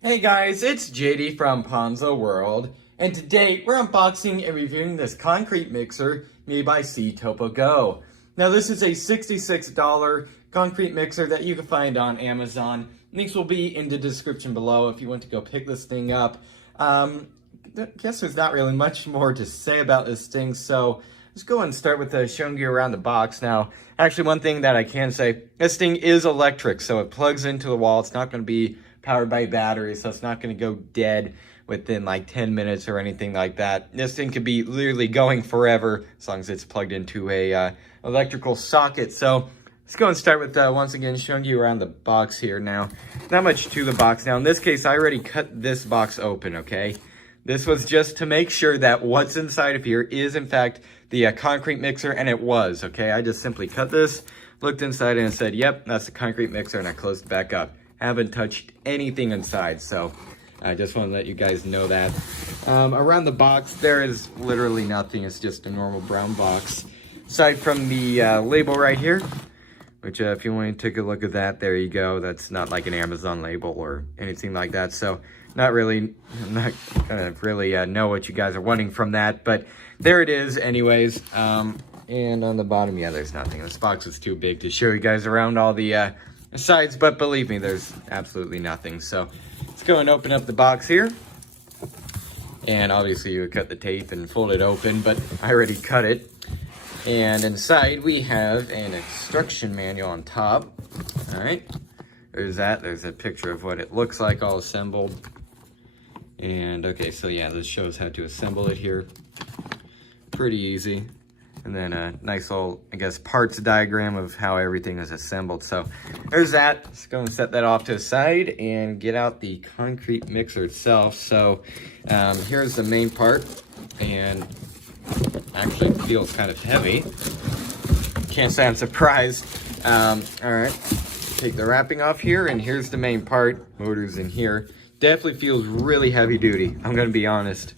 Hey guys, it's JD from Ponzo World, and today we're unboxing and reviewing this concrete mixer made by C-Topo Go. Now this is a $66 concrete mixer that you can find on Amazon. Links will be in the description below if you want to go pick this thing up. I guess there's not really much more to say about this thing, so let's go and start with showing you around the box. Now, actually one thing that I can say, this thing is electric, so it plugs into the wall. It's not going to be powered by battery, so it's not going to go dead within like 10 minutes or anything like that. This thing could be literally going forever as long as it's plugged into a electrical socket. So let's go and start with once again showing you around the box here. Now, not much to the box. Now in this case, I already cut this box open, okay? This was just to make sure that what's inside of here is in fact the concrete mixer, and it was, okay? I just simply cut this, looked inside, and it said, yep, that's the concrete mixer, and I closed it back up. Haven't touched anything inside, so I just want to let you guys know that. Around the box, there is literally nothing. It's just a normal brown box. Aside from the label right here, which if you want to take a look at that, there you go. That's not like an Amazon label or anything like that. So I'm not gonna really know what you guys are wanting from that, but there it is anyways. And on the bottom, yeah, there's nothing. This box is too big to show you guys around all the sides, but believe me, there's absolutely nothing. So let's go and open up the box here. And obviously you would cut the tape and fold it open, but I already cut it. And inside we have an instruction manual on top. All right, there's that. There's a picture of what it looks like all assembled. And okay, so yeah, this shows how to assemble it here. Pretty easy. And then a nice little, I guess, parts diagram of how everything is assembled. So there's that. Let's go and set that off to the side and get out the concrete mixer itself. So here's the main part, and actually it feels kind of heavy. Can't say I'm surprised. All right, take the wrapping off here, and here's the main part. Motor's in here. Definitely feels really heavy duty, I'm gonna be honest.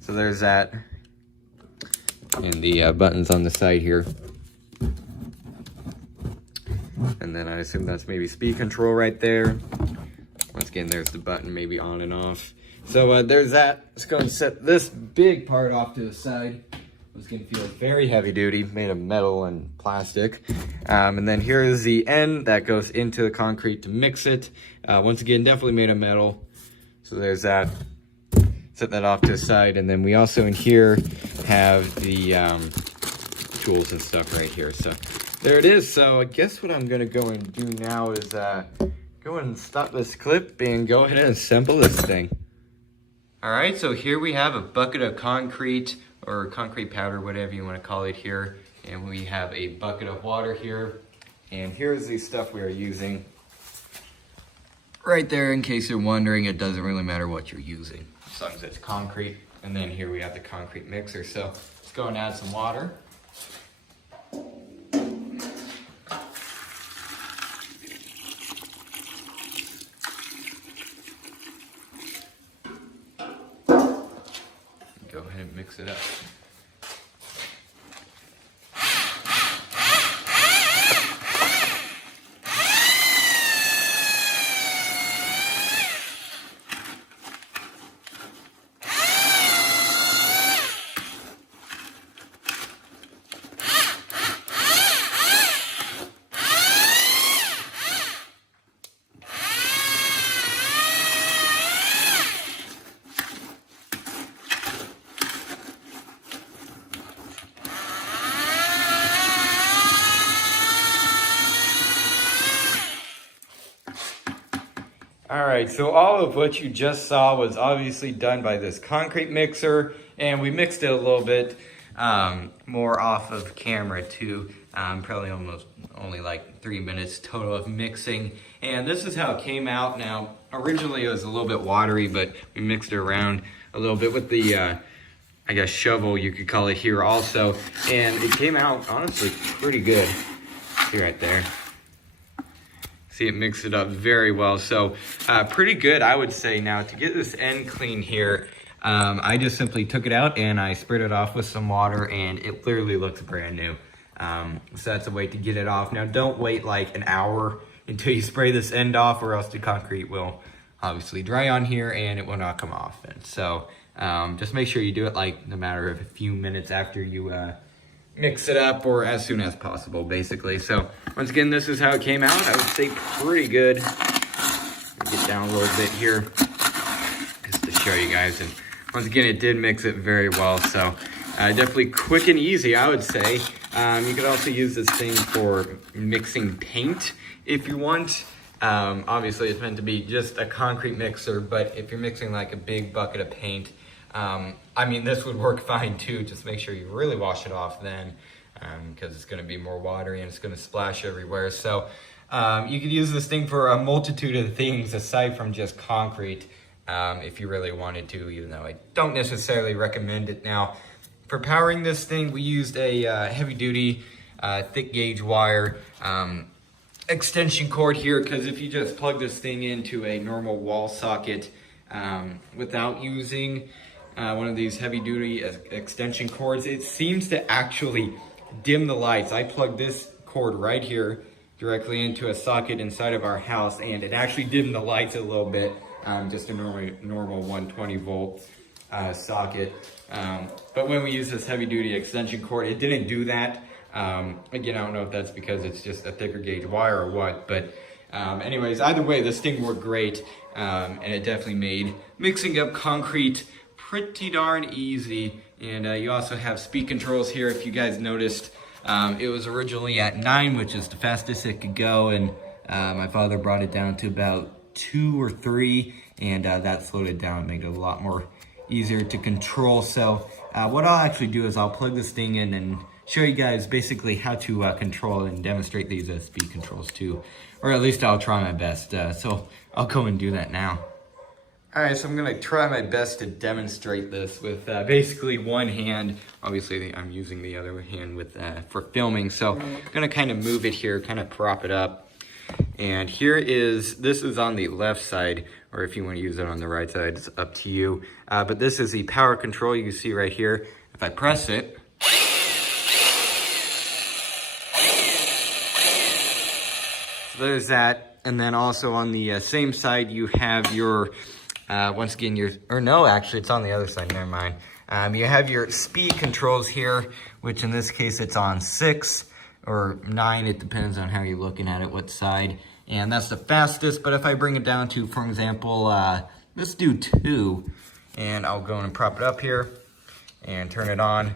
So there's that. And the buttons on the side here. And then I assume that's maybe speed control right there. Once again, there's the button maybe on and off. So there's that. Let's go and set this big part off to the side. This can feel very heavy duty, made of metal and plastic. And then here is the end that goes into the concrete to mix it. Once again, definitely made of metal. So there's that. Set that off to the side, and then we also in here have the tools and stuff right here. So there it is. So I guess what I'm gonna go and do now is go and stop this clip and go ahead and assemble this thing. All right, so here we have a bucket of concrete or concrete powder, whatever you want to call it here, and we have a bucket of water here, and here's the stuff we are using. Right there, in case you're wondering, it doesn't really matter what you're using, as long as it's concrete. And then here we have the concrete mixer. So let's go and add some water. Go ahead and mix it up. All right, so all of what you just saw was obviously done by this concrete mixer, and we mixed it a little bit more off of camera too. Probably only like 3 minutes total of mixing, and this is how it came out. Now, originally it was a little bit watery, but we mixed it around a little bit with the, I guess, shovel, you could call it here also, and it came out honestly pretty good. See right there. See, it mixed it up very well. So pretty good, I would say. Now, to get this end clean here, I just simply took it out and I sprayed it off with some water, and it literally looks brand new. So that's a way to get it off. Now, don't wait like an hour until you spray this end off, or else the concrete will obviously dry on here and it will not come off. And so just make sure you do it like in a matter of a few minutes after you mix it up, or as soon as possible, basically. So once again, this is how it came out. I would say pretty good. Get down a little bit here just to show you guys. And once again, it did mix it very well. So definitely quick and easy, I would say. You could also use this thing for mixing paint if you want. Obviously, it's meant to be just a concrete mixer, but if you're mixing like a big bucket of paint, I mean, this would work fine too. Just make sure you really wash it off then, because it's going to be more watery and it's going to splash everywhere. So you could use this thing for a multitude of things aside from just concrete, if you really wanted to, even though I don't necessarily recommend it. Now, for powering this thing, we used a heavy duty thick gauge wire extension cord here, because if you just plug this thing into a normal wall socket without using one of these heavy duty extension cords, it seems to actually dim the lights. I plugged this cord right here directly into a socket inside of our house, and it actually dimmed the lights a little bit, just a normal 120 volt socket. But when we use this heavy duty extension cord, it didn't do that. Again, I don't know if that's because it's just a thicker gauge wire or what, but anyways, either way, this thing worked great, and it definitely made mixing up concrete pretty darn easy. And you also have speed controls here. If you guys noticed, it was originally at 9, which is the fastest it could go, and my father brought it down to about 2 or 3, and that slowed it down, made it a lot more easier to control. So what I'll actually do is I'll plug this thing in and show you guys basically how to control and demonstrate these speed controls too, or at least I'll try my best. So I'll go and do that now. All right, so I'm gonna try my best to demonstrate this with basically one hand. Obviously, I'm using the other hand with for filming. So I'm gonna kind of move it here, kind of prop it up. And this is on the left side, or if you want to use it on the right side, it's up to you. But this is the power control you can see right here. If I press it, so there's that. And then also on the same side, you have your, once again, actually it's on the other side, never mind. You have your speed controls here, which in this case, it's on 6 or 9, it depends on how you're looking at it, what side. And that's the fastest, but if I bring it down to, for example, let's do 2, and I'll go and prop it up here and turn it on.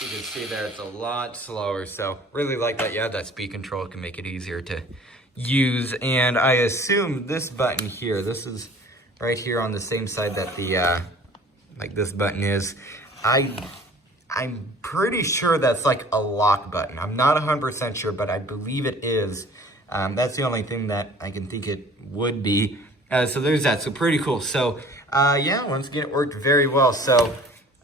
You can see there it's a lot slower, so really like that. Yeah, that speed control can make it easier to use. And I assume this button here, this is right here on the same side that the, like this button is. I'm pretty sure that's like a lock button. I'm not 100% sure, but I believe it is. That's the only thing that I can think it would be. So there's that, so pretty cool. So yeah, once again, it worked very well. So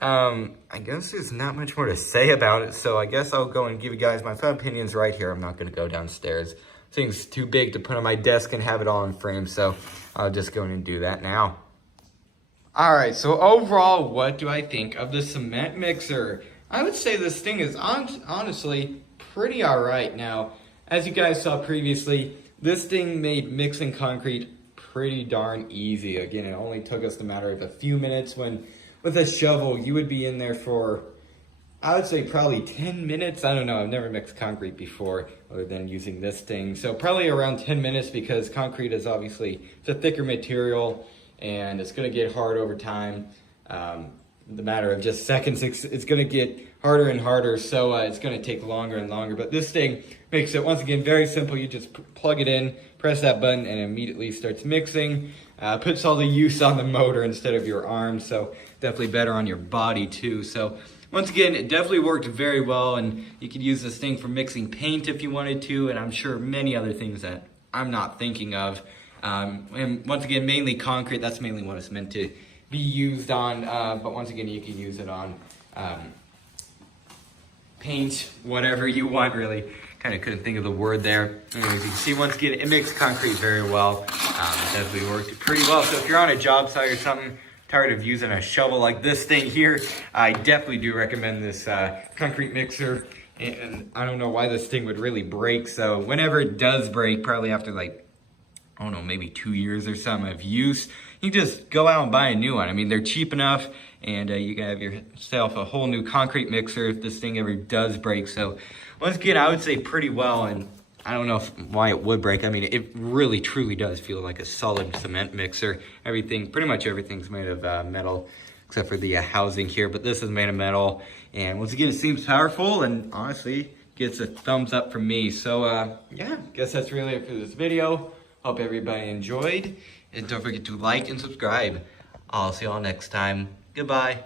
I guess there's not much more to say about it. So I guess I'll go and give you guys my 5 opinions right here. I'm not gonna go downstairs. Thing's too big to put on my desk and have it all in frame. So I'll just go in and do that now. All right, so overall, what do I think of the cement mixer? I would say this thing is honestly pretty all right. Now, as you guys saw previously, this thing made mixing concrete pretty darn easy. Again, it only took us a matter of a few minutes, when with a shovel, you would be in there for, I would say probably 10 minutes. I don't know, I've never mixed concrete before other than using this thing. So probably around 10 minutes, because concrete is obviously, it's a thicker material, and it's going to get hard over time. The matter of just seconds, it's going to get harder and harder, so it's going to take longer and longer. But this thing makes it, once again, very simple. You just plug it in, press that button, and it immediately starts mixing. Puts all the use on the motor instead of your arm, so definitely better on your body too. So once again, it definitely worked very well, and you could use this thing for mixing paint if you wanted to, and I'm sure many other things that I'm not thinking of. And once again, mainly concrete, that's mainly what it's meant to be used on, but once again, you can use it on paint, whatever you want, really. kind of couldn't think of the word there. Anyways, you can see once again, it makes concrete very well. It definitely worked pretty well. So if you're on a job site or something, tired of using a shovel like this thing here, I definitely do recommend this concrete mixer. And I don't know why this thing would really break. So whenever it does break, probably after like, I don't know, maybe 2 years or something of use, you just go out and buy a new one. I mean, they're cheap enough, and you can have yourself a whole new concrete mixer if this thing ever does break. So once again, I would say pretty well, and I don't know why it would break. I mean, it really truly does feel like a solid cement mixer. Pretty much everything's made of metal, except for the housing here, but this is made of metal. And once again, it seems powerful, and honestly, gets a thumbs up from me. So yeah, guess that's really it for this video. Hope everybody enjoyed, and don't forget to like and subscribe. I'll see y'all next time. Goodbye.